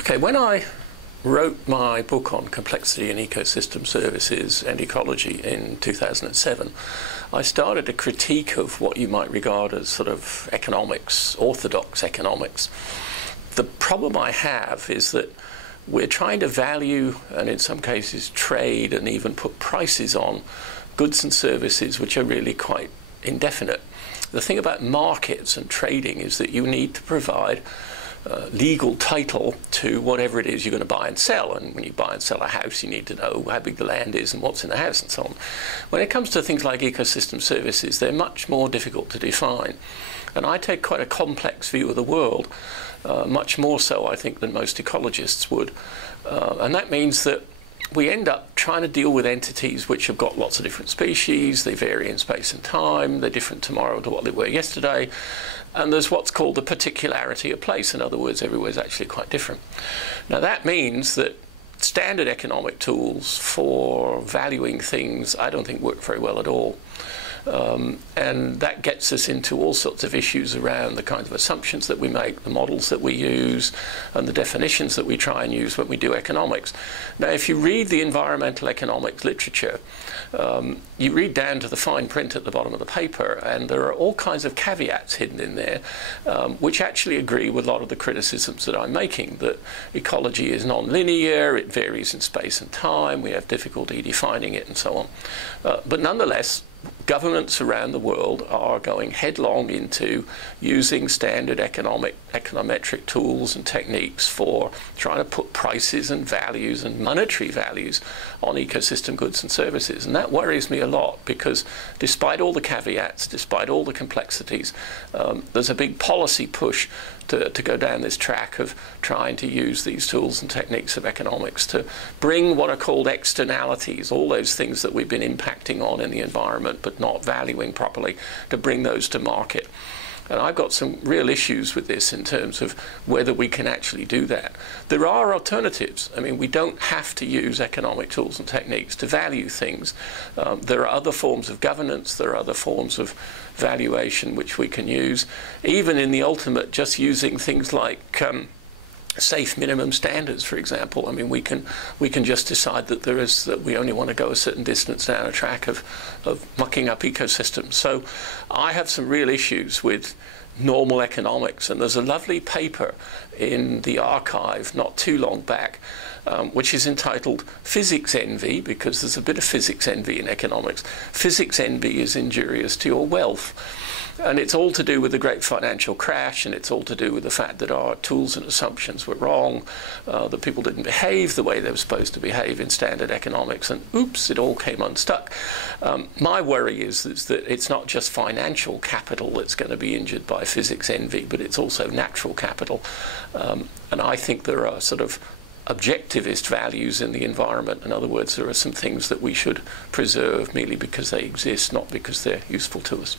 Okay, when I wrote my book on complexity in ecosystem services and ecology in 2007, I started a critique of what you might regard as sort of economics, orthodox economics. The problem I have is that we're trying to value, and in some cases trade and even put prices on, goods and services which are really quite indefinite. The thing about markets and trading is that you need to provide legal title to whatever it is you're going to buy and sell. And when you buy and sell a house, you need to know how big the land is and what's in the house and so on. When it comes to things like ecosystem services, they're much more difficult to define. And I take quite a complex view of the world, much more so, I think, than most ecologists would. And that means that we end up trying to deal with entities which have got lots of different species, they vary in space and time, they're different tomorrow to what they were yesterday, and there's what's called the particularity of place. In other words, everywhere's actually quite different. Now that means that standard economic tools for valuing things I don't think work very well at all. And that gets us into all sorts of issues around the kinds of assumptions that we make, the models that we use, and the definitions that we try and use when we do economics. Now, if you read the environmental economics literature, you read down to the fine print at the bottom of the paper, and there are all kinds of caveats hidden in there, which actually agree with a lot of the criticisms that I'm making, that ecology is non-linear, it varies in space and time, we have difficulty defining it, and so on. But nonetheless, governments around the world are going headlong into using standard econometric tools and techniques for trying to put prices and values and monetary values on ecosystem goods and services. And that worries me a lot, because despite all the caveats, despite all the complexities, there's a big policy push to go down this track of trying to use these tools and techniques of economics to bring what are called externalities, all those things that we've been impacting on in the environment but not valuing properly, to bring those to market. And I've got some real issues with this in terms of whether we can actually do that. There are alternatives. I mean, we don't have to use economic tools and techniques to value things. There are other forms of governance, there are other forms of valuation which we can use. Even in the ultimate, just using things like safe minimum standards, for example. I mean, we can just decide that we only want to go a certain distance down a track of mucking up ecosystems. So I have some real issues with normal economics, and there's a lovely paper in the archive not too long back which is entitled Physics Envy, because there's a bit of physics envy in economics. Physics envy is injurious to your wealth. And it's all to do with the great financial crash, and it's all to do with the fact that our tools and assumptions were wrong, that people didn't behave the way they were supposed to behave in standard economics, and oops, it all came unstuck. My worry is that it's not just financial capital that's going to be injured by physics envy, but it's also natural capital. And I think there are sort of objectivist values in the environment. In other words, there are some things that we should preserve merely because they exist, not because they're useful to us.